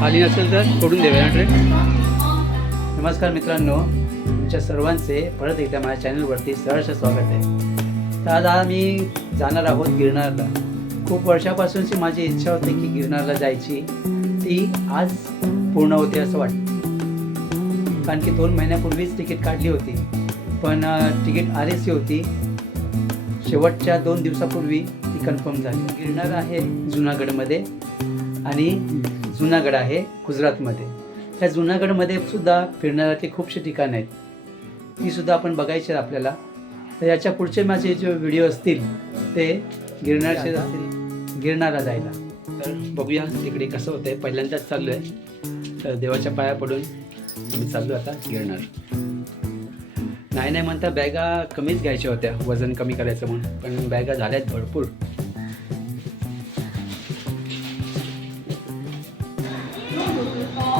खाली नसेल तर सोडून देऊया ना ट्रेन. नमस्कार मित्रांनो, तुमच्या सर्वांचे परत एकदा माझ्या चॅनलवरती सहर्ष स्वागत आहे. तर आज आम्ही जाणार आहोत गिरनारला. खूप वर्षापासूनची माझी इच्छा होती की गिरनारला जायची, ती आज पूर्ण होते असं वाटतं. कारण की 2 महिन्यापूर्वीच तिकीट काढली होती, पण तिकीट RSC होती. शेवटच्या 2 दिवसापूर्वी ती कन्फर्म झाली. गिरनार आहे जुनागडमध्ये आणि जुनागड आहे गुजरातमध्ये. त्या जुनागडमध्ये सुद्धा फिरण्यासाठी खूपशी ठिकाणं आहेत, ती सुद्धा आपण बघायची आहेत आपल्याला. तर याच्या पुढचे माझे जे व्हिडिओ असतील ते गिरनारचे असतील, गिरनारला जायला. तर बघूया तिकडे कसं होतं आहे. पहिल्यांदाच चाललो आहे, तर देवाच्या पाया पडून आम्ही चाललो आता गिरनार. नाही म्हणता बॅगा कमीच घ्यायच्या होत्या, वजन कमी करायचं म्हणून, पण बॅगा झाल्यात भरपूर.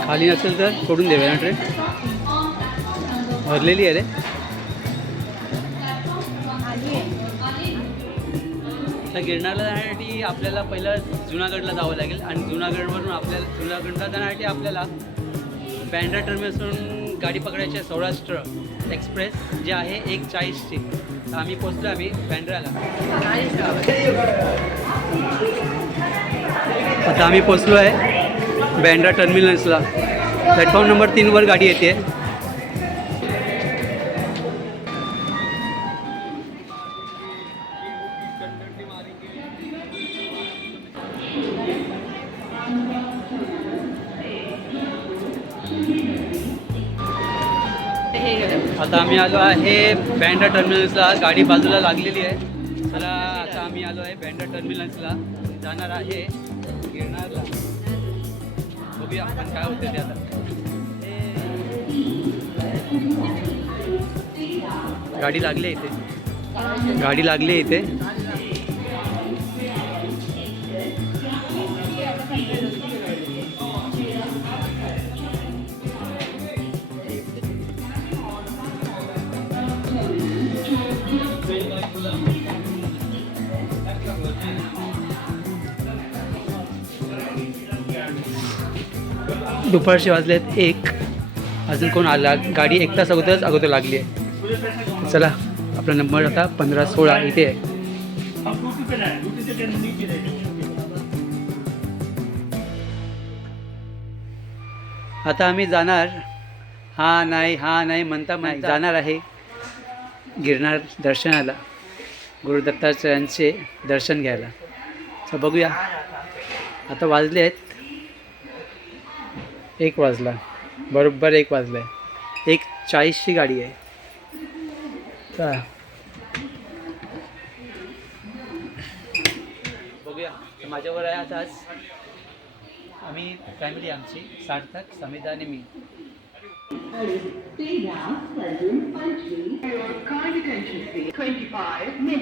खाली नसेल तर सोडून देऊया ना ट्रेन. भरलेली आहे रे. तर गिरनारला जाण्यासाठी आपल्याला पहिलं जुनागडला जावं लागेल आणि जुनागडवरून जुनागडला जाण्यासाठी आपल्याला बँड्रा टर्मिनसवरून गाडी पकडायची आहे, सौराष्ट्र एक्सप्रेस जे आहे 1:40ची. तर आम्ही पोचलो बँड्राला. आता आम्ही पोचलो आहे बँड्रा टर्मिनसला. प्लॅटफॉर्म नंबर 3वर गाडी येते. आता आम्ही आलो आहे बँड्रा टर्मिनसला. गाडी बाजूला लागलेली आहे. चला आता आम्ही आलो आहे बँड्रा टर्मिनसला, जाणार आहे गिरनारला. बघूया आपण काय होते ते. आता गाडी लागली इथे, गाडी लागली इथे. दुपारचे वाजलेत 1. अजून कोण आला? गाडी 1 तास अगोदर लागली आहे. चला आपला नंबर आता 1516 इथे आहे. आता आम्ही जाणार, हा नाही म्हणता जाणार आहे गिरनार दर्शनाला, गुरुदत्तात्रयांचे दर्शन घ्यायला. तर बघूया. आता वाजले आहेत 1 वाजला, बरोबर 1 वाजला आहे. 1:40ची गाडी आहे. बघूया. माझ्यावर आहे आता आज आम्ही फॅमिली, आमची सार्थक, समिधा आणि मी.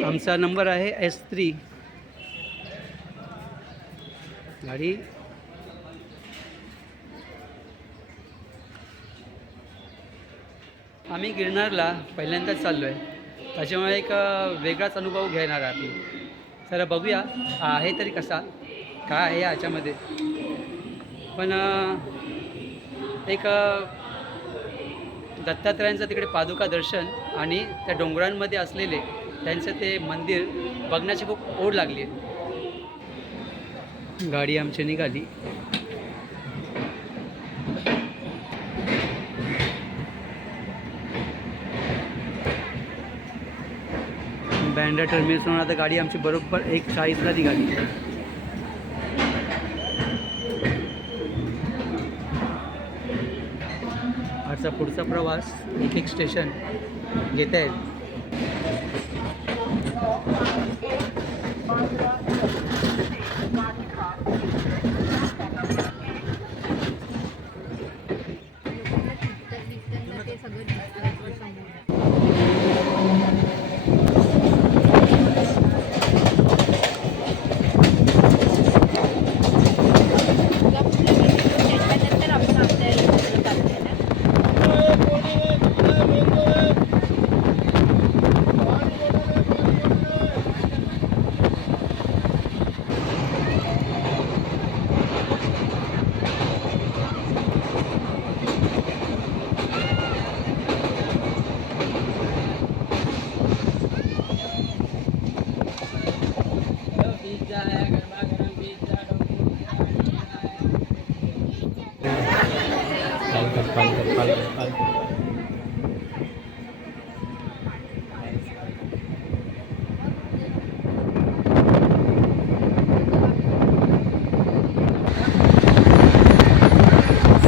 आमचा नंबर आहे S3. गाडी आम्ही गिरनारला पहिल्यांदाच चाललो आहे, त्याच्यामुळे एक वेगळाच अनुभव घेणार आम्ही. तर बघूया आहे तरी कसा काय आहे याच्यामध्ये. पण एक दत्तात्रयांचं तिकडे पादुका दर्शन आणि त्या डोंगरांमध्ये असलेले त्यांचं ते मंदिर बघण्याची खूप ओढ लागली आहे. गाडी आमची निघाली. बँड्रा टर्मिनसवरून आता गाडी आमची बरोबर 1:40ला निघाली. आजचा पुढचा प्रवास एक स्टेशन घेता येईल.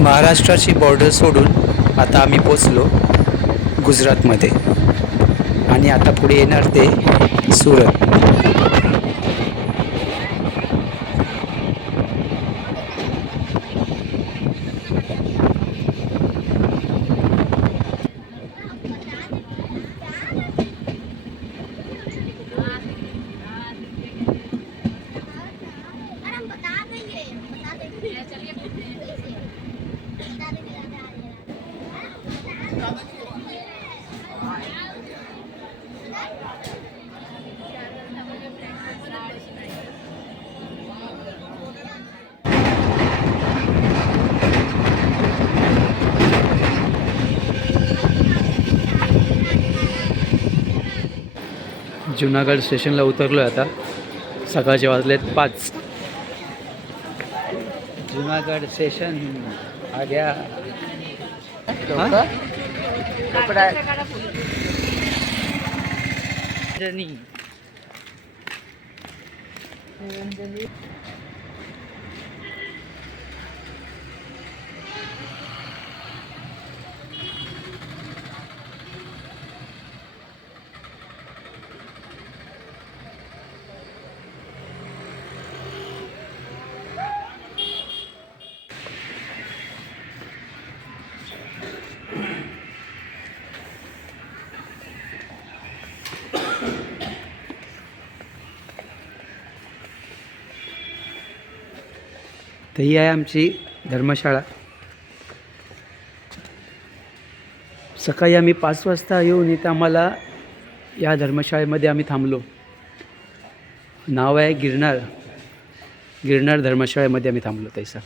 महाराष्ट्राची बॉर्डर सोडून आता आम्ही पोचलो गुजरातमध्ये आणि आता पुढे येणार ते सुरत. जुनागड स्टेशनला उतरलो आहे आता. सकाळचे वाजलेत 5. जुनागड स्टेशन आ गया. तर ही आहे आमची धर्मशाळा. सकाळी आम्ही 5 वाजता येऊन इथं आम्हाला या धर्मशाळेमध्ये आम्ही थांबलो. नाव आहे गिरनार. गिरनार धर्मशाळेमध्ये आम्ही थांबलो. तैसा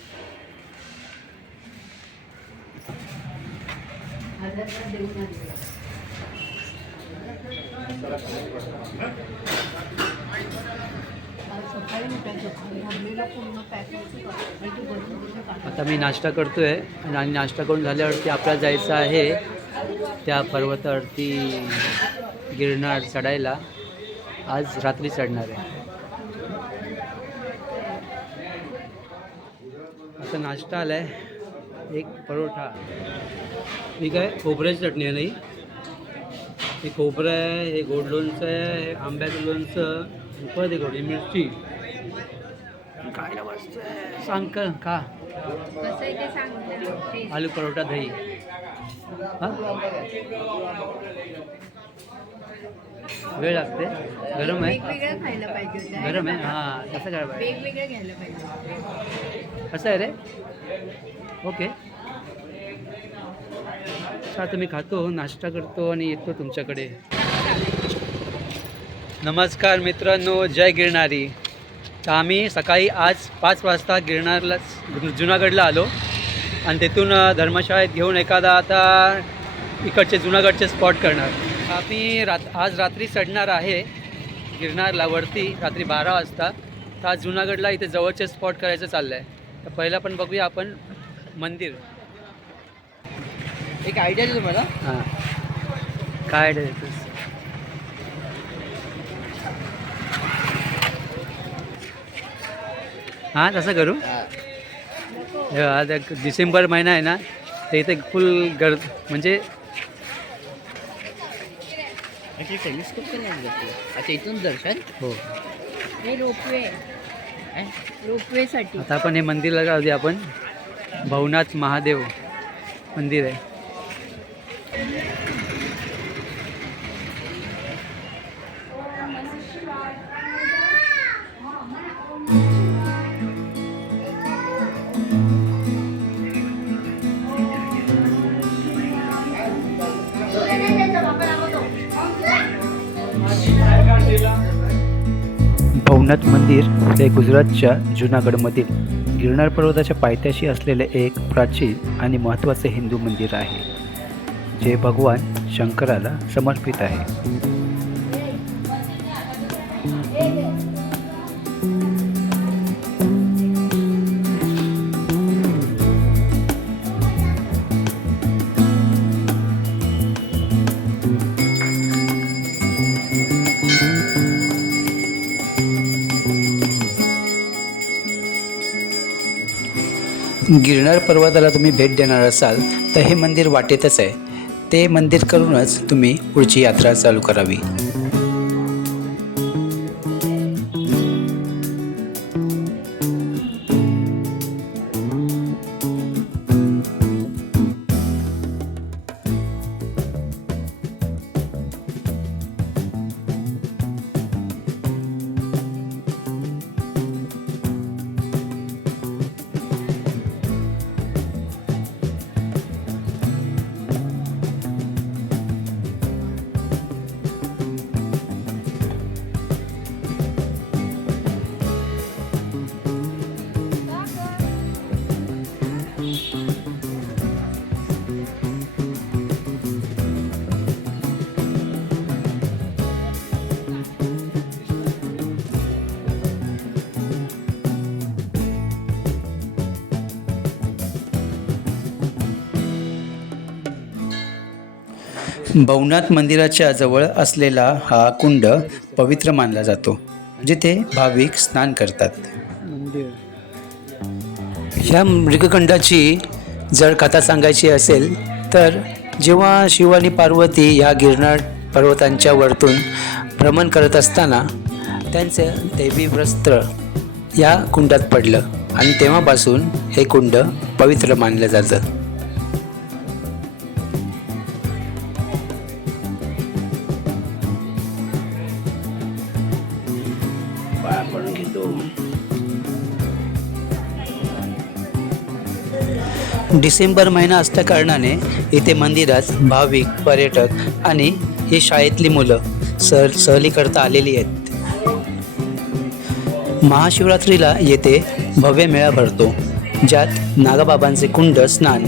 आता मी नाश्ता करतोय आणि नाश्ता करून झाल्यावरती आपल्याला जायचं आहे त्या पर्वतावरती गिरनार चढायला. आज रात्री चढणार आहे. आता नाश्ता आलाय. एक परोठा. ठीक आहे. खोबऱ्याची चटणी आहे. नाही हे खोबरं आहे, हे गोड लोणचं आहे, हे आंब्याचं लोणचं, परत हे गोडी मिरची. काय वाजतंय सांग का. आलू परोठा दही. हां वेळ लागते. गरम आहे. गरम आहे. हां कसं काय पाहिजे. कसं आहे रे. ओके. आता मी खातो, नाश्ता करतो आणि येतो तुमच्याकडे. नमस्कार मित्रांनो, जय गिरनारी. तर आम्ही सकाळी आज 5 वाजता गिरनारला जुनागडला आलो आणि तिथून धर्मशाळेत घेऊन एखादा आता इकडचे जुनागडचे स्पॉट करणार. आम्ही आज रात्री चढणार आहे गिरनारला वरती रात्री 12 वाजता. तर आज जुनागडला इथे जवळचे स्पॉट करायचं चाललं आहे. तर पहिला पण बघूया आपण मंदिर. एक आयडिया आहे तुम्हाला. हां काय आयडिया देतोस. हां तसं करू. आज डिसेंबर महिना आहे ना, तर इथे फुल म्हणजे टेलिस्कोप पण नाही. अच्छा इथून दर्शन. हो हे रोपवेसाठी. आता आपण हे मंदिरला जाऊ दे. आपण भवनाथ महादेव मंदिर आहे. भवनाथ मंदिर हे गुजरातच्या जुनागडमधील गिरनार पर्वताच्या पायथ्याशी असलेले एक प्राचीन आणि महत्त्वाचे हिंदू मंदिर आहे, जे भगवान शंकराला समर्पित आहे. गिरनार पर्वताला तुम्ही भेट देणार असाल तर हे मंदिर वाटेतच आहे. ते मंदिर करूनच तुम्ही पुढची यात्रा चालू करावी. भवनाथ मंदिराच्या जवळ असलेला हा कुंड पवित्र मानला जातो, जिथे भाविक स्नान करतात. ह्या मृगकंडाची जर कथा सांगायची असेल तर जेव्हा शिव आणि पार्वती ह्या गिरनार पर्वतांच्या वरतून भ्रमण करत असताना त्यांचं दैवी वस्त्र या कुंडात पडलं आणि तेव्हापासून हे कुंड पवित्र मानलं जातं. डिसेंबर महिना असल्या कारणाने इथे मंदिरात भाविक, पर्यटक आणि ही शाळेतली मुलं सहली करता आलेली आहेत. महाशिवरात्रीला येथे भव्य मेळा भरतो, ज्यात नागाबाबांचे कुंड स्नान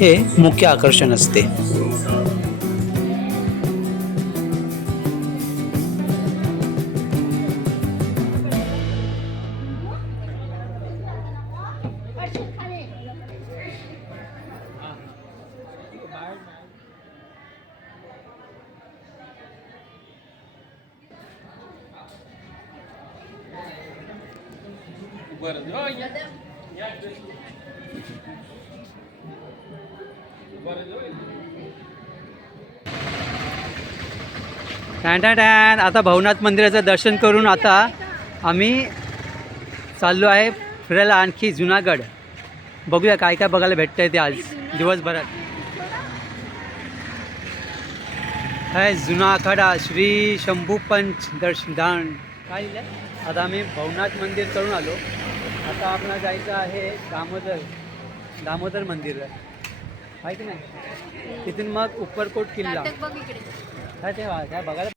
हे मुख्य आकर्षण असते. टॅन आता भवनाथ मंदिराचं दर्शन करून आता आम्ही चाललो आहे फिरायला आणखी जुनागड. बघूया काय काय बघायला भेटतं आहे ते आज दिवसभरात. आहे जुना आखाडा श्री शंभू पंच दर्शन काय लिहिलं. आता आम्ही भवनाथ मंदिर करून आलो. आता आपल्याला जायचं आहे दामोदर मंदिर आहे की नाही. तिथून मग उपरकोट किल्ला काय ते काय बघायला